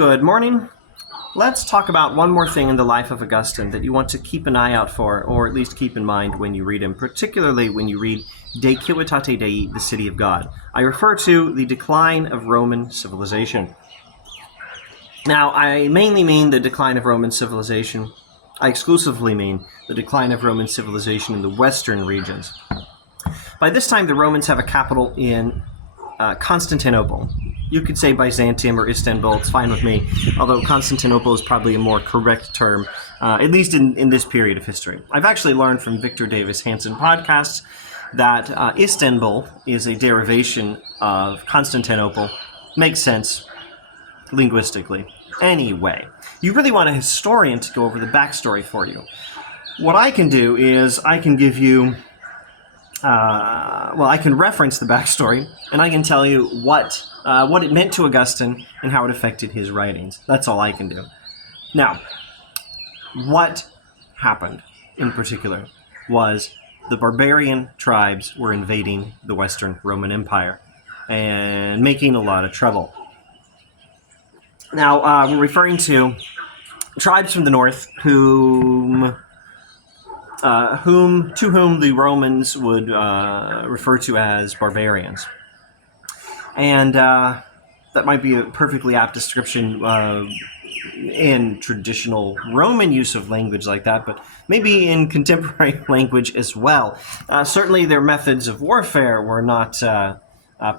Good morning. Let's talk about one more thing in the life of Augustine that you want to keep an eye out for, or at least keep in mind when you read him, particularly when you read De Civitate Dei, the City of God. I refer to the decline of Roman civilization. Now, I mainly mean the decline of Roman civilization. I exclusively mean the decline of Roman civilization in the western regions. By this time, the Romans have a capital in Constantinople. You could say Byzantium or Istanbul, it's fine with me, although Constantinople is probably a more correct term, at least in this period of history. I've actually learned from Victor Davis Hanson podcasts that Istanbul is a derivation of Constantinople. Makes sense linguistically. Anyway, you really want a historian to go over the backstory for you. What I can do is I can give you I can reference the backstory, and I can tell you what it meant to Augustine and how it affected his writings. That's all I can do. Now, what happened in particular was the barbarian tribes were invading the Western Roman Empire and making a lot of trouble. Now, we're referring to tribes from the north to whom the Romans would refer to as barbarians. And that might be a perfectly apt description in traditional Roman use of language like that, but maybe in contemporary language as well. Certainly their methods of warfare were not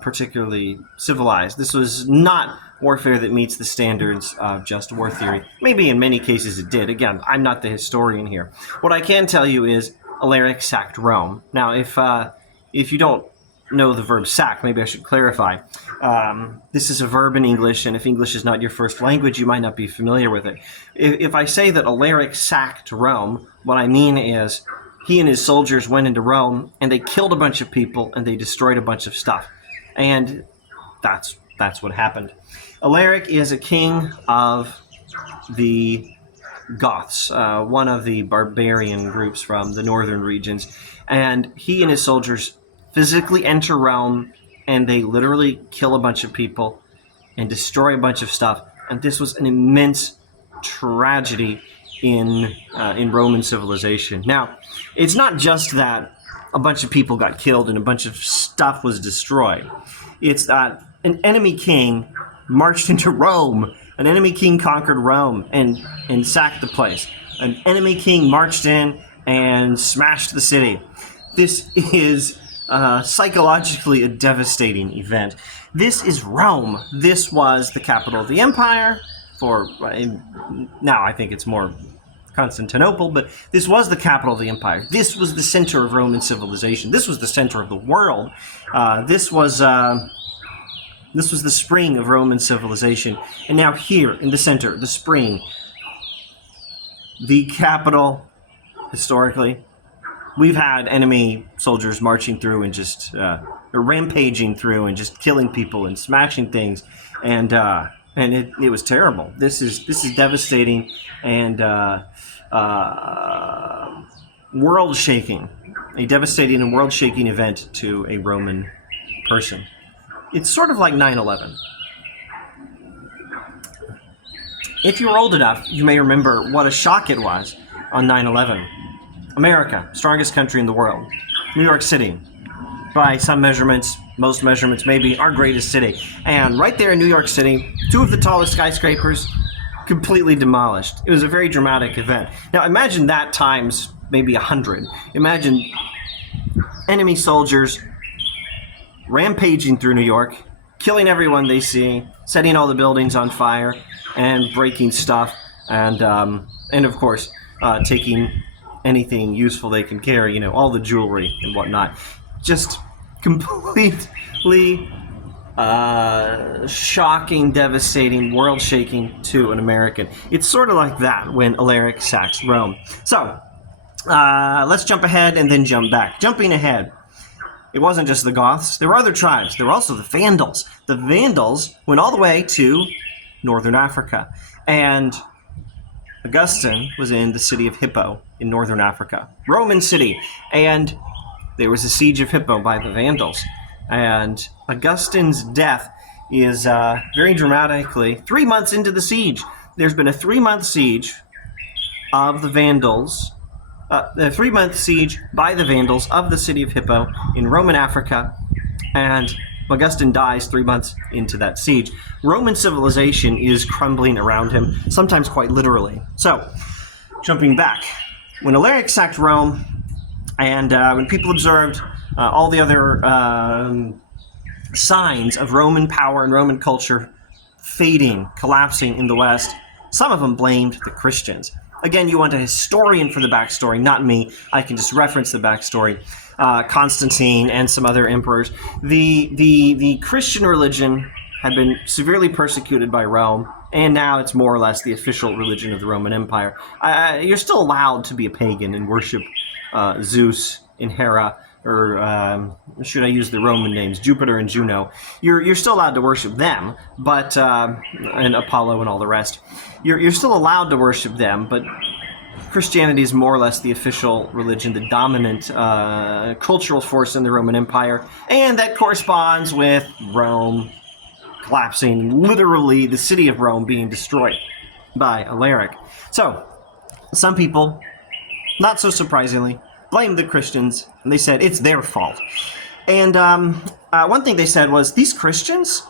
particularly civilized. This was not warfare that meets the standards of just war theory. Maybe in many cases it did. Again, I'm not the historian here. What I can tell you is Alaric sacked Rome. Now, if you don't know the verb sack, maybe I should clarify. This is a verb in English, and if English is not your first language, you might not be familiar with it. If I say that Alaric sacked Rome, what I mean is he and his soldiers went into Rome, and they killed a bunch of people, and they destroyed a bunch of stuff. And that's what happened. Alaric is a king of the Goths, one of the barbarian groups from the northern regions, and he and his soldiers physically enter Rome, and they literally kill a bunch of people and destroy a bunch of stuff. And this was an immense tragedy in Roman civilization. Now, it's not just that a bunch of people got killed and a bunch of stuff was destroyed. It's that an enemy king marched into Rome. An enemy king conquered Rome and sacked the place. An enemy king marched in and smashed the city. This is psychologically a devastating event. This is Rome. This was the capital of the empire now I think it's more Constantinople, but this was the capital of the empire. This was the center of Roman civilization. This was the center of the world. This was the spring of Roman civilization. And now here in the center, the spring, the capital, historically, we've had enemy soldiers marching through and just rampaging through and just killing people and smashing things, and it was terrible. This is devastating and world-shaking, a devastating and world-shaking event to a Roman person. It's sort of like 9/11. If you're old enough, you may remember what a shock it was on 9/11. America, strongest country in the world. New York City, by some measurements, most measurements maybe, our greatest city. And right there in New York City, two of the tallest skyscrapers completely demolished. It was a very dramatic event. Now imagine that times maybe 100. Imagine enemy soldiers rampaging through New York, killing everyone they see, setting all the buildings on fire, and breaking stuff, and of course, taking anything useful they can carry, all the jewelry and whatnot. Just completely shocking, devastating, world-shaking to an American. It's sort of like that when Alaric sacks Rome. So, let's jump ahead and then jump back. Jumping ahead, it wasn't just the Goths. There were other tribes. There were also the Vandals. The Vandals went all the way to northern Africa. And Augustine was in the city of Hippo in northern Africa. Roman city. And there was a siege of Hippo by the Vandals. And Augustine's death is very dramatically 3 months into the siege. There's been a 3-month siege of the Vandals, a 3-month siege by the Vandals of the city of Hippo in Roman Africa, and Augustine dies 3 months into that siege. Roman civilization is crumbling around him, sometimes quite literally. So, jumping back, when Alaric sacked Rome, and when people observed all the other signs of Roman power and Roman culture fading, collapsing in the West, some of them blamed the Christians. Again, you want a historian for the backstory, not me. I can just reference the backstory. Constantine and some other emperors. The Christian religion had been severely persecuted by Rome, and now it's more or less the official religion of the Roman Empire. You're still allowed to be a pagan and worship Zeus and Hera, or should I use the Roman names, Jupiter and Juno. You're still allowed to worship them, but and Apollo and all the rest. You're still allowed to worship them, but Christianity is more or less the official religion, the dominant cultural force in the Roman Empire, and that corresponds with Rome collapsing, literally the city of Rome being destroyed by Alaric. So, some people, not so surprisingly, blamed the Christians, and they said it's their fault. And one thing they said was, these Christians,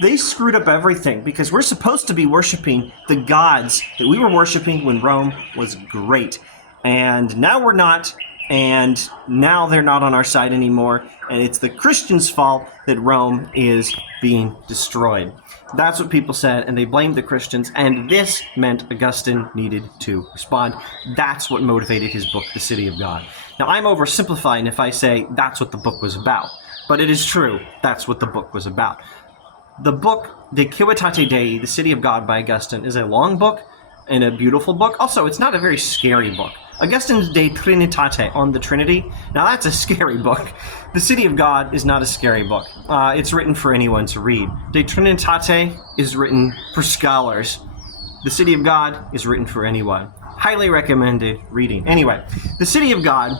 they screwed up everything, because we're supposed to be worshiping the gods that we were worshiping when Rome was great. And now we're not, and now they're not on our side anymore, and it's the Christians' fault that Rome is being destroyed. That's what people said, and they blamed the Christians, and this meant Augustine needed to respond. That's what motivated his book, The City of God. Now, I'm oversimplifying if I say that's what the book was about, but it is true, that's what the book was about. The book, De Civitate Dei, The City of God by Augustine, is a long book and a beautiful book. Also, it's not a very scary book. Augustine's De Trinitate, on the Trinity, now that's a scary book. The City of God is not a scary book. It's written for anyone to read. De Trinitate is written for scholars. The City of God is written for anyone. Highly recommended reading. Anyway, The City of God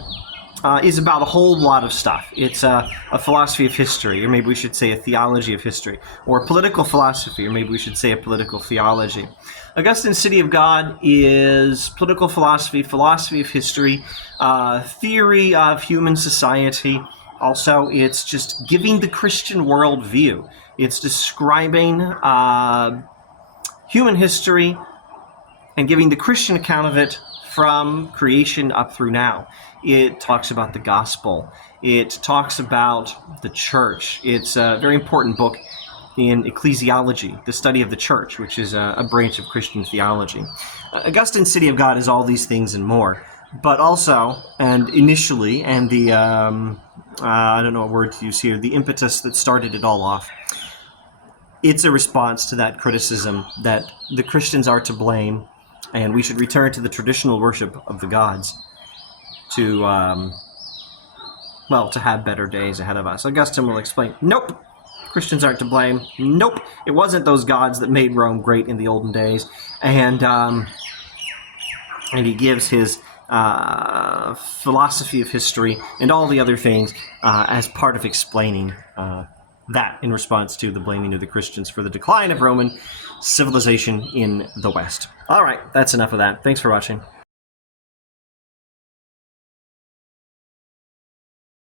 is about a whole lot of stuff. It's a philosophy of history, or maybe we should say a theology of history, or a political philosophy, or maybe we should say a political theology. Augustine's City of God is political philosophy, philosophy of history, theory of human society. Also, it's just giving the Christian worldview. It's describing human history and giving the Christian account of it from creation up through now. It talks about the gospel. It talks about the church. It's a very important book in ecclesiology, the study of the church, which is a branch of Christian theology. Augustine's City of God is all these things and more, but also, and initially, and the, I don't know what word to use here, the impetus that started it all off, it's a response to that criticism that the Christians are to blame, and we should return to the traditional worship of the gods to, to have better days ahead of us. Augustine will explain, nope, Christians aren't to blame. Nope, it wasn't those gods that made Rome great in the olden days. And he gives his philosophy of history and all the other things as part of explaining that in response to the blaming of the Christians for the decline of Roman civilization in the West. All right, that's enough of that. Thanks for watching.